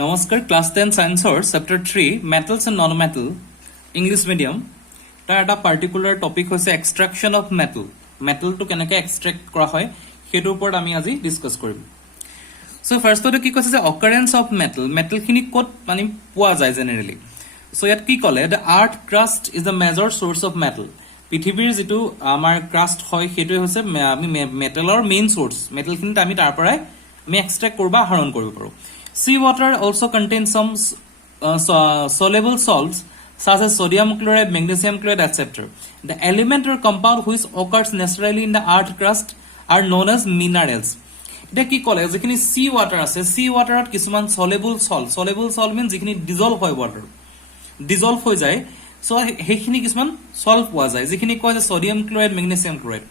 নমস্কাৰ ক্লাছ 10 সায়েন্সৰ chapter 3 metals and non metal English medium তাৰ এটা পাৰ্টিকুলাৰ টপিক হৈছে এক্সট্ৰাকশ্যন অফ মেটেল মেটেলটো কেনেকৈ এক্সট্ৰেক্ট কৰা হয় সেইটোৰ ওপৰত আমি আজি ডিসকাস কৰিম সো ফাৰ্ষ্টতে কি কৈছে যে অকাৰেন্স অফ মেটেলখিনি ক'ত মানে পোৱা যায় জেনেৰেলি সো ইয়াত কি ক'লে the earth crust is the major source of metal পৃথিৱীৰ যেটো আমাৰ ক্ৰাষ্ট হয় সেইটো হৈছে আমি মেটেলৰ মেইন সোৰ্স মেটেলখিনি আমি তাৰ পৰাই আমি এক্সট্ৰেক্ট কৰিব আহৰণ কৰিব পাৰো Sea water also contains some soluble salts such as sodium chloride, magnesium chloride, etc. The element or compound which occurs naturally in the earth crust are known as minerals. Eta ki kole jekhini sea water ase sea water at kisuman soluble salt means jekhini dissolve hoy water dissolve hoy jay so hekhini kisuman salt poa jay jekhini koy je sodium chloride, magnesium chloride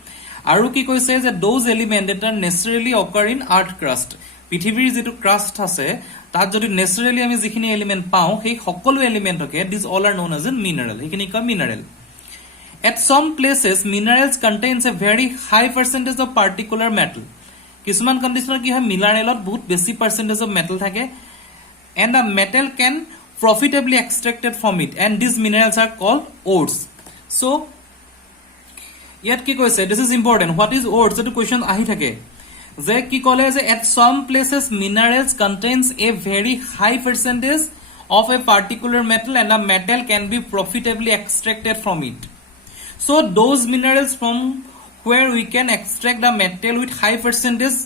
aru ki koise je those elements that are naturally occur in earth crust পৃথিৱীৰ যেটো crust আছে তাত যদি naturally আমি যিখিনি element পাও সেই সকলো এলিমেন্টকে this all are known as a mineral এখিনি কয় mineral at some places minerals contains a very high percentage of particular metal কিছুমান কন্ডিশনৰ কি হয় মিনাৰেলত বহুত বেছি পাৰ্সেন্টেজ অফ মেটাল থাকে and a metal can profitably extracted from it and this minerals are called ores so ইয়াত কি কৈছে this is important what is ores এটো কোয়েশ্চন আহি থাকে যে কি কলে যে at some places minerals contains a very high percentage of a particular metal and a metal can be profitably extracted from it so those minerals from where we can extract the metal with high percentage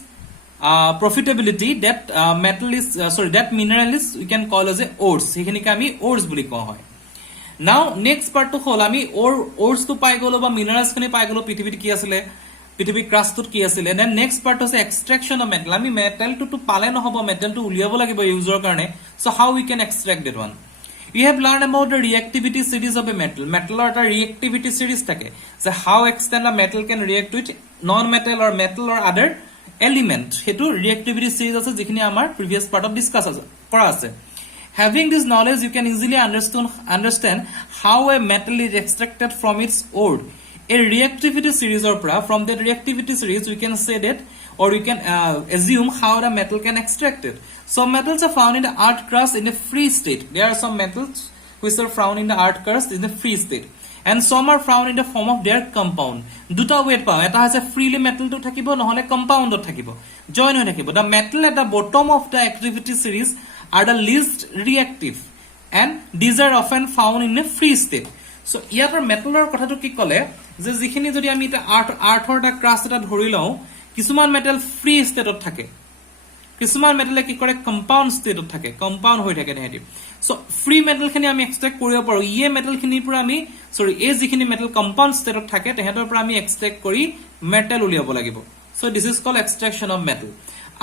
profitability that metal is that mineral is we can call as a ores hekhini ami ores buli koa hoy now next part to hol ami ores to pai golo ba minerals khini pai golo prithibit ki asile পৃথিৱীৰ ক্ৰাষ্টত কি আছিল then next part হৈছে এক্সট্ৰাকশ্যন of metal আমি মেটেলটো পালে নহব মেটেলটো উলিয়াব লাগিব ইউজৰ কাৰণে so how we can extract that one we have learned about the reactivity series of a metal এটা reactivity series থাকে যে how extent a metal can react with non metal or other element হেতু reactivity series আছে যিখিনি আমাৰ previous part of discuss কৰা আছে having this knowledge you can easily understand how a metal is extracted from its ore a reactivity series or from that reactivity series we can say that or we can assume how the metal can extract it some metals are found in the earth crust in a free state there are some metals which are found in the earth crust in the free state and some are found in the form of their compound duta weight pa eta hoise freely metal to thakibo nohole compound ot thakibo join hoy thakibo the metal at the bottom of the activity series are the least reactive and these are often found in a free state so ইয়াৰ মেটেলৰ কথাটো কি কলে যে যিখিনি যদি আমি এটা আৰ্থৰ এটা ক্ৰাষ্ট এটা ধৰি লও কিছুমান মেটেল ফ্ৰী ষ্টেটত থাকে কিছুমান মেটেলে কি কৰে কম্পাউণ্ড ষ্টেটত থাকে কম্পাউণ্ড হৈ থাকে নেহেতি সো ফ্ৰী মেটেল খিনি আমি এক্সট্ৰাক্ট কৰিব পাৰো ইয়ে মেটেল খিনিৰ পৰা আমি এই যিখিনি মেটেল কম্পাউণ্ড ষ্টেটত থাকে তেহেতৰ পৰা আমি এক্সট্ৰাক্ট কৰি মেটেল উলিয়াব লাগিব so this is called extraction of metal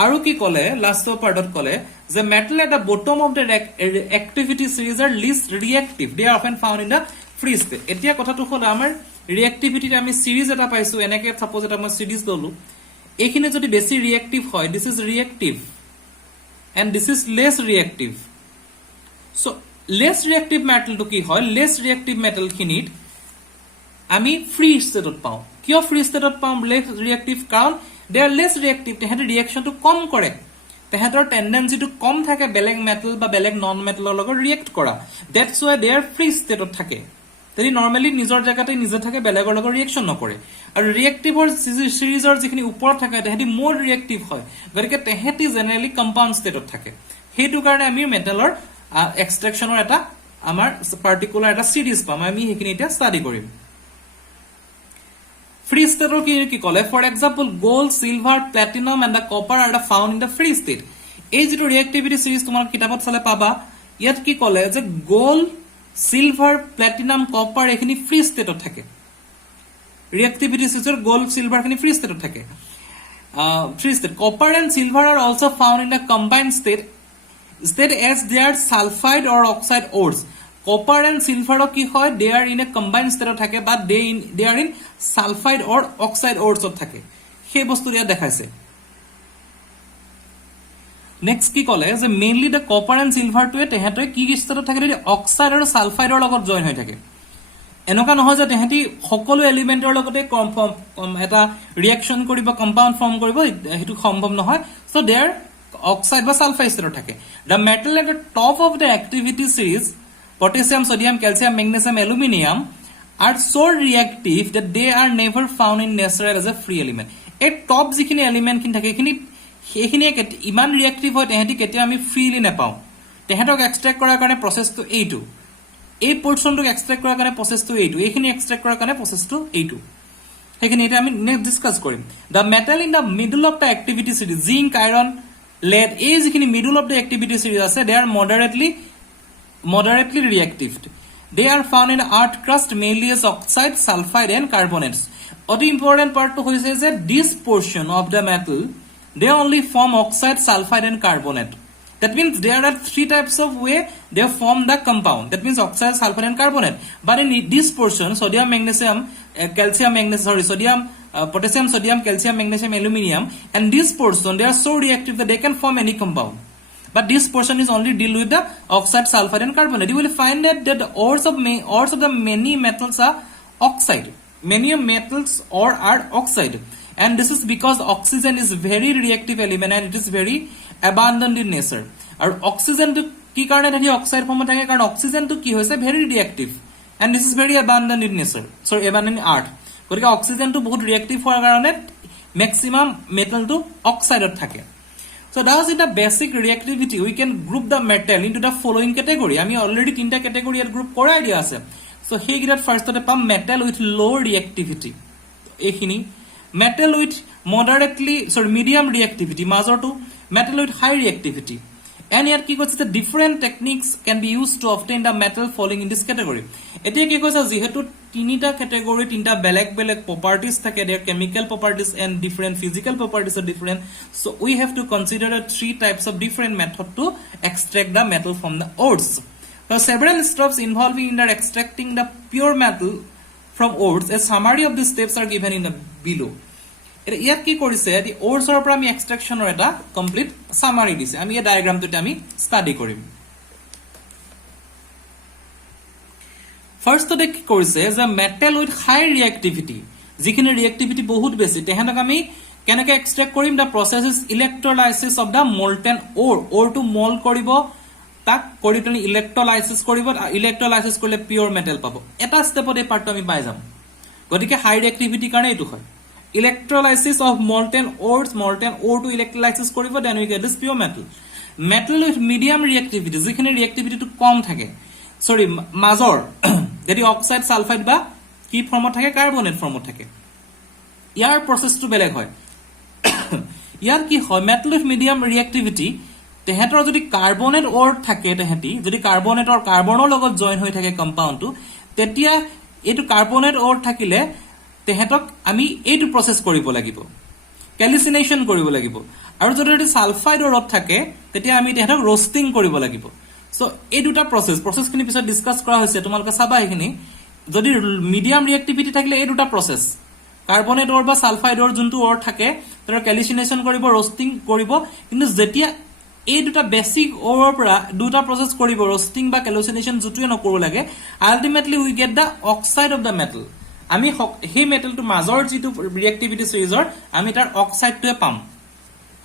আৰু কি কলে লাষ্টৰ পাৰ্টত কলে যে metal at the bottom of the activity series are least reactive they are often found in the free state এতিয়া কথাটো হ'ল আমাৰ ৰিএক্টিভিটিত আমি সিৰিজ এটা পাইছো এনেকে সাপোজ এটা মই সিৰিজ ললো এইখিনি যদি বেছি ৰিএক্টিভ হয় this is reactive and this is less reactive so less reactive মেটেলটো কি হয় লেস ৰিএক্টিভ মেটেল খিনিত আমি ফ্ৰী ষ্টেটত পাও কিয় ফ্ৰী ষ্টেটত পাম লেস ৰিএক্টিভ কাৰণ দে আৰ লেস ৰিএক্টিভ তেহেঁতৰ ৰিএকশনটো কম কৰে তেহেঁতৰ টেন্ডেন্সিটো কম থাকে বেলেগ মেটেল বা বেলেগ নন মেটেলৰ লগত ৰিএক্ট কৰা that's why they are free ষ্টেটত থাকে তেনি নৰমালি নিজৰ জায়গাতে নিজে থাকে বেলেগৰ লগত ৰিএকশন নকৰে আৰু ৰিএক্টিভৰ সিৰিজৰ যিখিনি ওপৰত থাকে তেহেঁতি মোৰ ৰিএক্টিভ হয় গতিকে তেহেঁতি জেনেৰেলি কম্পাউণ্ড ষ্টেটত থাকে সেইটো কাৰণে আমি মেটেলৰ এক্সট্ৰাকশ্যনৰ এটা আমাৰ পাৰ্টিকুলাৰ এটা সিৰিজ পাম আমি সেইখিনি এটা ষ্টাডি কৰিম free state or কি কলে for example gold silver platinum and the copper are found in the free state এই যেটো reactivity series তোমার কিতাবত চালে পাবা ইয়াত কি কলে যে gold silver platinum copper এখিনি free state থাকে reactivity series gold silver খিনি free state থাকে free state copper and silver are also found in the combined state as they are sulfide or oxide ores copper and silver কি হয় they are in a combined state থাকে but they are in sulfide or oxide ores থাকে সেই বস্তু দিয়া দেখাইছে next কি কলে যে mainly the copper and silver টো তেহেঁতে কি ষ্টেটত থাকে অক্সাইড আৰু সালফাইডৰ লগত জয়েন হৈ থাকে এনেকা নহয় যে তেহেঁতি সকলো এলিমেন্টৰ লগতে এটা ৰিএকশন কৰিব কম্পাউণ্ড ফৰ্ম কৰিব হেতু সম্ভৱ নহয় সো দে আৰ অক্সাইড বা সালফাইড ষ্টেটত থাকে the metal at the top of the activity series potassium sodium calcium magnesium aluminum are so reactive that they are never found in nature as a free element এই top যিখিনি element খিনি থাকে সেইখিনি ইমান reactive হয় তেহেঁতি কেতিয়া আমি ফ্ৰীলি নাপাওঁ তেহেঁতক এক্সট্ৰেক্ট কৰাৰ কাৰণে প্ৰচেছটো এইটো এই পৰ্চনটোক এক্সট্ৰেক্ট কৰাৰ কাৰণে প্ৰচেছটো এইটো এইখিনি এক্সট্ৰেক্ট কৰাৰ কাৰণে প্ৰচেছটো এইটো সেইখিনি এটা আমি নেক্সট ডিসকাস কৰিম the metal in the middle of the activity series zinc iron lead এই যিখিনি middle of the activity series আছে they are moderately reactive. They are found in earth crust mainly as oxide, sulfide and carbonates. The important part to is that this portion of the metal they only form oxide, sulfide and carbonate. That means there are three types of way they form the compound. That means oxide, sulfide and carbonate. But in this portion, sodium, magnesium, calcium, magnesium, sodium, potassium, sodium, calcium, magnesium, aluminum, and this portion they are so reactive that they can form any compound. But this portion is only deal with the oxide, sulfide and carbonate. You will find that the ores of the many metals are oxide. Many metals ore are oxide. And this is because oxygen is very reactive element and it is very abundant in nature. And oxygen to ki karone thaki oxide form thake karon oxygen to ki hoise very reactive. And this is very abundant in nature. Sorry, abundant in earth. Gorike oxygen to bahut reactive hoar karone maximum metal to oxide thake. So thus in the basic reactivity we can group the metal into the following category. I mean already tinta category at group kora idea ase. So here girat first to pam metal with low reactivity. Ekhini metal with medium reactivity major to metal with high reactivity. And here ki koise the different techniques can be used to obtain the metal falling in this category. Etia ki koise jehetu tinita category tinta belek properties thake their chemical properties and different physical properties are different, so we have to consider three types of different method to extract the metal from the ores. So several steps involving in that extracting the pure metal from ores. A summary of these steps are given in the below. ইয়াত কি কৰিছে দি ওৰছৰ পৰা আমি এক্সট্ৰাকচনৰ এটা complete সামাৰি দিছে আমি এই ডায়াগ্ৰামটোতে আমি ষ্টাডি কৰিম ফাৰ্স্ট তে কি কৰিছে যে মেটেল উইথ হাই ৰিয়েক্টিভিটি যিখিনি ৰিয়েক্টিভিটি বহুত বেছি তেহেনক আমি কেনেকৈ এক্সট্ৰাক্ট কৰিম দা প্ৰসেছ ইজ ইলেক্ট্ৰোলাইসিস অফ দা মল্টেন ওৰ টু মল কৰিব তাক কৰি পেনি ইলেক্ট্ৰোলাইসিস কৰিব ইলেক্ট্ৰোলাইসিস কৰিলে পিওৰ মেটেল পাব এটা ষ্টেপত এই পাৰ্টটো আমি পাই যাম গতিকে হাই ৰিয়েক্টিভিটি কাৰণে এইটো হয় electrolysis of molten ore to electrolysis koribo then we get this pure metal with medium reactivity jikhine reactivity to kom thake sorry major jeti oxide sulfide ba ki form thake carbonate form thake yar process to beleg hoy yar ki hoy metal with medium reactivity tehetor jodi carbonate ore thake teheti jodi carbonate or carbonor logot join hoi thake compound to tetia etu carbonate ore thakile তেহেতক আমি এইটো process কৰিব লাগিব ক্যালিসিনেশন কৰিব লাগিব আৰু যদি sulphide অৰত থাকে তেতিয়া আমি তেহেতক ৰোস্টিং কৰিব লাগিব সো এই দুটা প্ৰসেস খিনি পিছত ডিসকাস কৰা হৈছে তোমালোকে চাবা এইখিনি যদি মিডিয়াম ৰিয়েক্টিভিটি থাকিলে এই দুটা প্ৰসেস কাৰ্বনেট অৰ বা সালফাইড অৰ যোনটো অৰ থাকে তাৰ ক্যালিসিনেশন কৰিব ৰোস্টিং কৰিব কিন্তু যেতিয়া এই দুটা বেসিক অৰৰ পৰা দুটা প্ৰসেস কৰিব ৰোস্টিং বা ক্যালিসিনেশন যুটুৱে নকৰো লাগে ultimately we get da oxide of the metal আমি হে মেটাল টু মাজৰ যেটো ৰিয়েক্টিভিটি সিৰিজৰ আমি তাৰ অক্সাইড টো পাম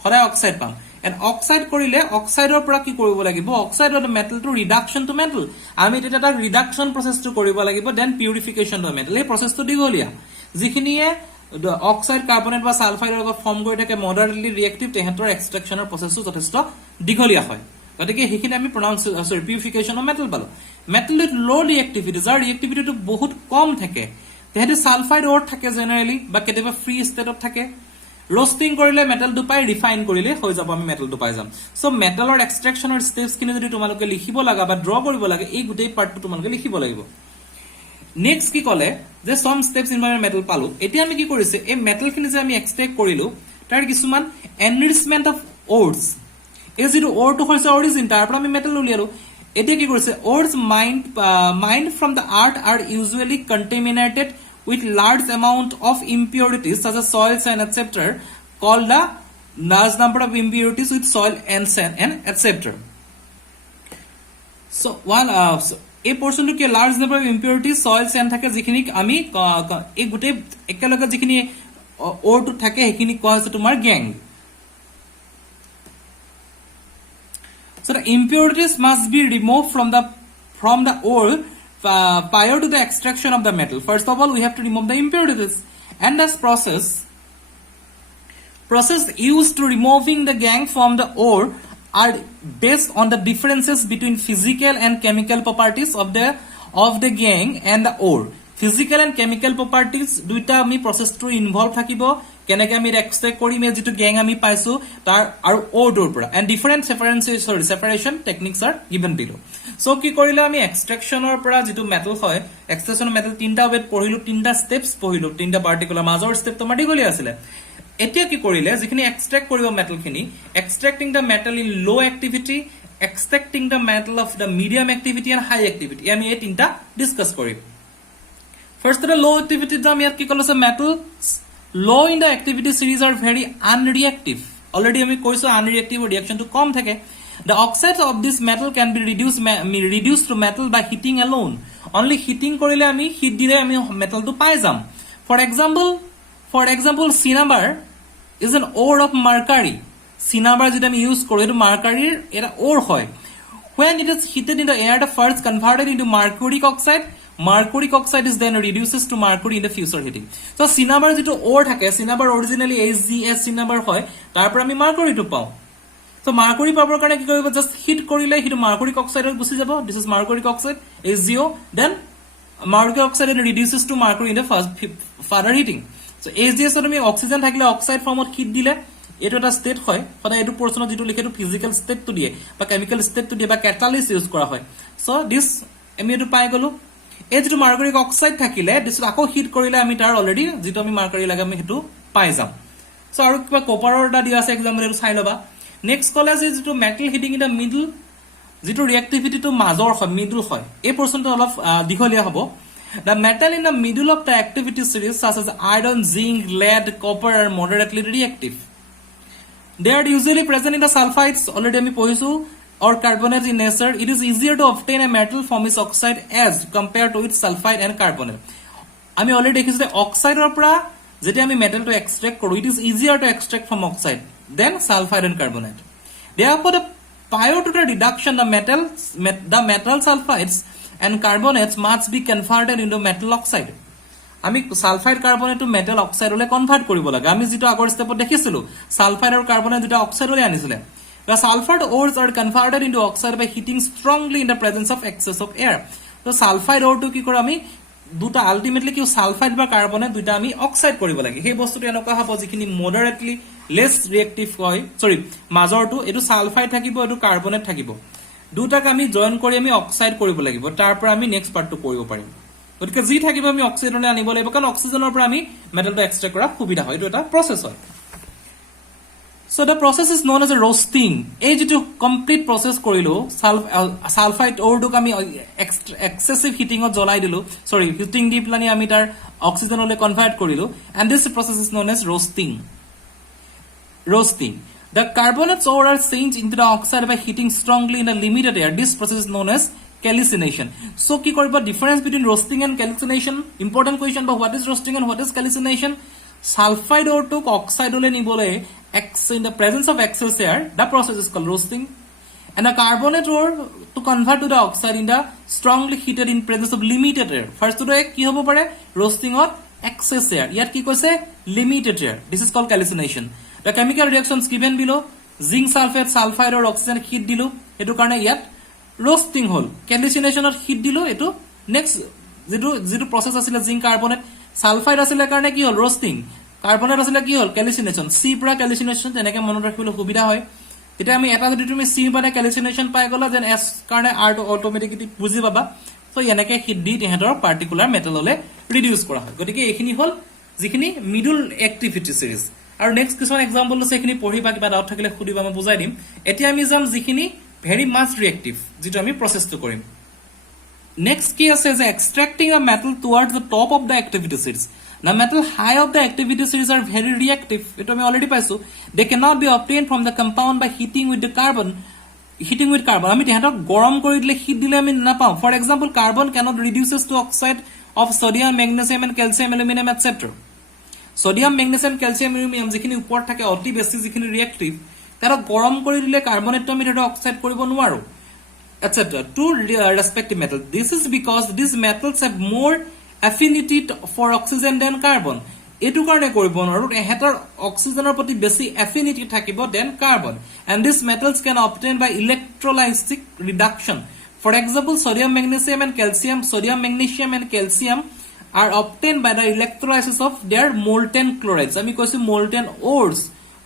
হৰে অক্সাইড পাম এন্ড অক্সাইড কৰিলে অক্সাইডৰ পৰা কি কৰিব লাগিব oxide of metal to reduction to metal আমি এটা এটা ৰিডাকশন প্ৰসেস টু কৰিব লাগিব দেন পিউৰিফিকেশন টু মেটাল এই প্ৰসেসটো দিগলিয়া যিখিনিয়ে অক্সাইড কাৰ্বনেট বা সালফাইডৰ লগত ফৰ্ম কৰি থাকে মডাৰেটলি ৰিয়েক্টিভ তেহেতৰ এক্সট্ৰাকশনৰ প্ৰসেসটো যথেষ্ট দিগলিয়া হয় গতিকে হেখিনি আমি প্ৰনাউন্স সৰি পিউৰিফিকেশন অফ মেটাল পালো মেটাল উইথ লো ৰিয়েক্টিভিটি যাৰ ৰিয়েক্টিভিটিটো বহুত কম থাকে তেহেতে সালফাইড অৰ থাকে জেনাৰেলি বা কেতিয়াবা ফ্ৰী ষ্টেটত থাকে ৰোস্টিং কৰিলে মেটাল টু পাই ৰিফাইন কৰিলে হৈ যাব আমি মেটাল টু পাই যাম সো মেটালৰ এক্সট্ৰাকশনৰ স্টেপস কিনে যদি তোমালোকে লিখিব লাগা বা ড্ৰ কৰিব লাগে এই গুটেই পাৰ্টটো তোমালোকে লিখিব লাগিব নেক্সট কি কলে যে সম স্টেপস ইনভলভ মেটাল পালো এতিয়া আমি কি কৰিছে এই মেটাল খিনি যে আমি এক্সট্ৰাক্ট কৰিলো তাৰ কিছুমান এনৰিচমেন্ট অফ ওৰছ এই যেটো ওৰটো হৈছে অৰিজিন তাৰ পৰা আমি মেটাল উলিয়ালো এতিয়া কি কৰিছে ores mined from the earth are usually contaminated with large amount of impurities such as soil, sand, etc. called the large number of impurities with soil and sand and etc. So one a portion to a large number of impurities soil sand thake jikhini ami ei gute ekaloge jikhini ore to thake hekhini koa hoise tomar gang So the impurities must be removed from the ore prior to the extraction of the metal. First of all, we have to remove the impurities, and this process used to removing the gangue from the ore are based on the differences between physical and chemical properties of the gangue and the ore. Physical and chemical properties দুইটা আমি process to involve থাকিব কেনেকে আমি extract কৰিম যেটো gang আমি পাইছো তাৰ আৰু ore পৰা, and different separation techniques are given below. So কি কৰিলে আমি extraction ৰ পৰা যেটো metal হয়, extraction metal তিনটা ওয়েট পঢ়িলো, তিনটা steps পঢ়িলো, তিনটা particular মাজৰ step তো মাটি গলি আছিল। এতিয়া কি কৰিলে যিখিনি extract কৰিব metal খিনি, extracting the metal in low activity, extracting the metal of the medium activity and high activity, আমি এই তিনটা ডিসকাস কৰিম। First, the low activity metals low in the activity series are very unreactive. Already we koiso unreactive reaction to come theke. The oxides of this metal can be reduced to metal by heating alone. Only heating korile ami heat dile ami metal to pai jam. For example, cinnabar is an ore of mercury. Cinnabar jeta ami use kori to mercury era ore hoy. When it is heated in the air, the first converted into mercuric oxide. Mercuric oxide is then reduces to mercury in the future heating. So cinnabar যেটো ore থাকে, cinnabar originally HGS cinnabar হয়, তাৰ পৰা আমি mercury টো পাও। So mercury পাবৰ কাৰণে কি কৰিব, just heat কৰিলে হিটো mercuric oxide গুছি যাব। This is mercuric oxide HgO, then mercuric oxide reduces to mercury in the further heating. So HGS ত আমি অক্সিজেন থাকিলে অক্সাইড ফৰ্মত হিট দিলে এটো এটা স্টেট হয়, সদায় এটো পোৰছনত যেটো লিখেটো ফিজিক্যাল স্টেট তো দিয়ে বা কেমিক্যাল স্টেট তো দিয়ে বা ক্যাটালিস্ট ইউজ কৰা হয়। So this আমি এটো পাই গলো। এই যেটো মাৰ্কাৰিক অক্সাইড থাকিলে দিছ আকৌ হিট কৰিলে আমি তাৰ অলৰেডি যেটো আমি মাৰ্কাৰি লাগে আমি হেতু পাই যাম। সো আৰু কিবা কপাৰৰ এটা দিয়া আছে এক্সাম্পল এটো চাই লবা। নেক্সট কলেজ ইজ যেটো metal heating in the middle, যেটো ৰিএক্টিভিটি তো মাজৰ হয়, মিডল হয়, এই পৰ্সনটো অলপ দীঘলীয়া হ'ব। The metal in the middle of the activity series such as iron, zinc, lead, copper are moderately reactive. They are usually present in the sulfides, already আমি পঢ়িছো, or carbonate in nature. It is easier to obtain a metal from its oxide as compared to its sulfide and carbonate. আমি already দেখিছো যে oxide or পৰা যেটা আমি metal to extract কৰো, it is easier to extract from oxide than sulfide and carbonate. Therefore, prior to the reduction, the metal sulfides and carbonates must be converted into metal oxide. আমি sulphide carbonate to metal oxide হলে convert কৰিব লাগে। আমি যেটো আগৰ স্টেপত দেখিছিলো sulphide আৰু carbonate দুটা অক্সাইড হলে আনিছিলে। The sulfide ores are converted into oxide by heating strongly in the presence of excess of air. So sulfide ore to কি কৰা আমি দুটা আলটিমেটলি কি সালফাইড বা কাৰ্বনেট দুটা আমি অক্সাইড কৰিব লাগে। সেই বস্তুটো এনেকুৱা হ'ব যিখিনি মডাৰেটলি লেস ৰিএক্টিভ হয়, সৰি মাজৰটো এটো সালফাইড থাকিব, এটো কাৰ্বনেট থাকিব, দুটাক আমি জয়েন কৰি আমি অক্সাইড কৰিব লাগিব, তাৰ পৰা আমি নেক্সট পাৰ্টটো কৰিব পাৰিম। গতিকে যি থাকিব আমি অক্সিজেনলে আনিব লাগিব, কাৰণ অক্সিজেনৰ পৰা আমি মেটালটো এক্সট্ৰাক্ট কৰা সুবিধা হয়, এটো এটা প্ৰসেস হয়। So the process is known as a roasting. এই যেটো কমপ্লিট প্রসেস কৰিলো সালফাইড ওৰটোক আমি এক্সেসিভ হিটিংত জ্বলাই দিলো, সৰি হিটিং দি প্লানি আমি তাৰ অক্সিজেনলৈ কনভাৰ্ট কৰিলো, and this process is known as roasting. The carbonates ore are changed into the oxide by heating strongly in a limited air. This process is known as calcination. So কি কৰিব, difference between roasting and calcination, important question, but what is roasting and what is calcination? Sulfide ore to oxide ole nibole in the presence of excess air, the process is called roasting. And the carbonate ore to convert to the oxide in the strongly heated in presence of limited air. First to ki hobo pare roasting or excess air, yet ki koise limited air. This is called calcination. The chemical reactions given below, zinc sulfate, sulfide or oxygen heat dilo, etu karone yet roasting hol. Calcination or heat dilo, etu next যেটো process asile zinc carbonate, sulfide asile karone ki hol roasting, carbonate আসলে কি হল ক্যালিসিনেশন, সি পৰা ক্যালিসিনেশন তেনেকে মনত ৰাখিবলৈ সুবিধা হয়। এটা আমি এটা যদি তুমি সি পৰা ক্যালিসিনেশন পাই গলা দেন এস কাৰণে আৰ অটোমেটিকলি বুজি পাবা। সো এনেকে হিট দি তেহেতৰ পাৰ্টিকুলাৰ মেটাললে ৰিডিউস কৰা হয়। গতিকে এইখিনি হল যিখিনি মিডল এক্টিভিটি সিৰিজ। আৰু নেক্সট কিছুমান এক্সাম্পল আছে, এইখিনি পঢ়িবা, কিবা ডাউট থাকিলে সুধিবা, মই বুজাই দিম। এতিয়া আমি যাম যিখিনি ভেৰি মাছ ৰিএক্টিভ, যেটো আমি প্ৰসেসটো কৰিম। নেক্সট কি আছে যে extracting a metal towards the top of the activity series. The metal high of the activity series are very reactive. It we already paisa. They cannot be obtained from the compound by heating with carbon. আমি তেহাতক গৰম কৰি দিলে hit দিলে আমি নাপাও। For example, carbon cannot reduces to oxide of sodium, magnesium and calcium, aluminum etc. Sodium, magnesium, calcium, aluminum যিখিনি ওপৰত থাকে অতি বেছি যিখিনি ৰিএক্টিভ, তাৰা গৰম কৰি দিলে কাৰ্বনেটটো আমি এটা অক্সাইড কৰিব নোৱাৰো etc. Two respective metals. This is because these metals have more affinity for oxygen than carbon. এটু কাৰণে কৰিব নোৱাৰো এহেতৰ অক্সিজেনৰ প্ৰতি বেছি affinity থাকিব than carbon, and these metals can obtain by electrolytic reduction. For example, sodium, magnesium and calcium. Sodium, magnesium and calcium are obtained by the electrolysis of their molten chlorides. আমি কৈছো molten ores.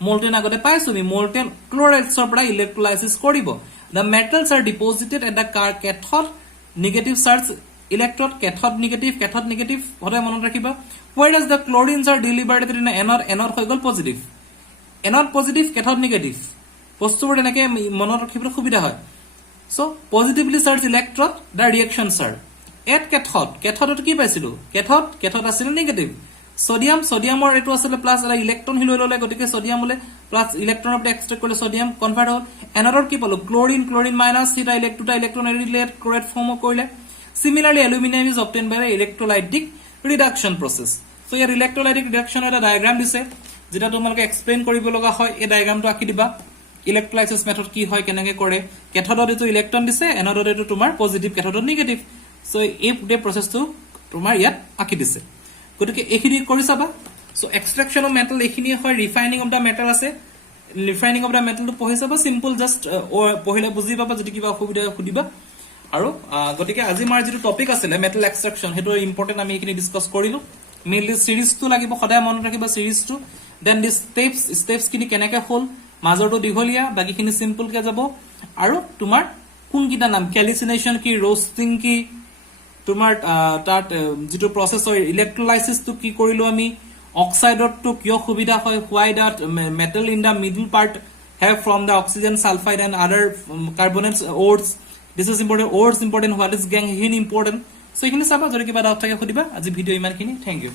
Molten আগতে পাইছো আমি molten chlorides ৰ পৰা electrolysis কৰিব. The metals are deposited at the cathode negative charge electrode, cathode negative হৰে মনত ৰাখিবা, whereas the chlorines are delivered in anode হৈ গল positive, anode positive, cathode negative বস্তুবোৰ এনেকে মনত ৰাখিবলৈ সুবিধা হয়. So positively charged electrode, the reaction sir at cathode কি পাইছিলো, cathode আছিল negative, সোডিয়ামৰ এটো আছিল প্লাস এটা ইলেক্ট্ৰন হিলৈ ললে গতিকে সোডিয়াম হলে প্লাস ইলেক্ট্ৰনৰ পৰা এক্সট্ৰাক্ট কৰিলে সোডিয়াম কনভাৰ্ট হ'ল. এনডৰ কি পালো, ক্লোৰিন মাইনাস থিটা দুটা ইলেক্ট্ৰন এৰিলে ক্লোৰাইড ফৰ্ম কৰিলে. Similarly aluminium is obtained by electrolytic reduction process. So ইয়াৰ ইলেক্ট্ৰোলাইটিক ৰিডাকশন এটা ডায়াগ্ৰাম দিছে যেটা তোমালোকে এক্সপ্লেইন কৰিব লগা হয়. এই ডায়াগ্ৰামটো আঁকি দিবা. ইলেক্ট্ৰোলাইসিস মেথড কি হয় কেনেকৈ কৰে, ক্যাথোডত এটো ইলেক্ট্ৰন দিছে, এনডত এটো তোমাৰ পজিটিভ, ক্যাথোডত নেগেটিভ. সো এই পুৰে প্ৰসেসটো তোমাৰ ইয়াত আঁকি দিছে. গতিকে এইখিনি কৰি চাবা. সো এক্সট্ৰাকশন অফ মেটাল এইখিনি হয়. ৰিফাইনিং অফ দা মেটাল আছে, ৰিফাইনিং অফ দা মেটালটো পঢ়ি চাবা. সিম্পল জাস্ট পঢ়িলে বুজি পাবা, যদি কিবা অসুবিধা সুধিবা. আৰু গতিকে আজি আমাৰ যেটো টপিক আছিল মেটাল এক্সট্ৰাকশন, হেটো ইম্পৰ্টেন্ট, আমি এইখিনি ডিসকাস কৰিলো. মেইনলি সিৰিজটো লাগিব, সদায় মনত ৰাখিবা সিৰিজটো. দেন দি স্টেপস খিনি কেনেকৈ হ'ল, মাজৰটো দীঘলীয়া, বাকিখিনি সিম্পল কে যাব. আৰু তোমাৰ কোনকিটা নাম, ক্যালিচিনেশন কি, ৰোস্টিং কি, তোমাৰ তাত যেটো প্ৰসেস হয় ইলেক্ট্ৰোলাইসিসটো কি কৰিলো আমি, অক্সাইডটো কিয় সুবিধা হয়, why that metal in the middle part have from the oxygen, sulfide and other carbonates, ores. This is important. Ores important, what is gang, hin important. So এইখিনি চাবা, যদি কিবা ডাউট থাকে সুধিবা. আজি ভিডিও ইমানখিনি. Thank U.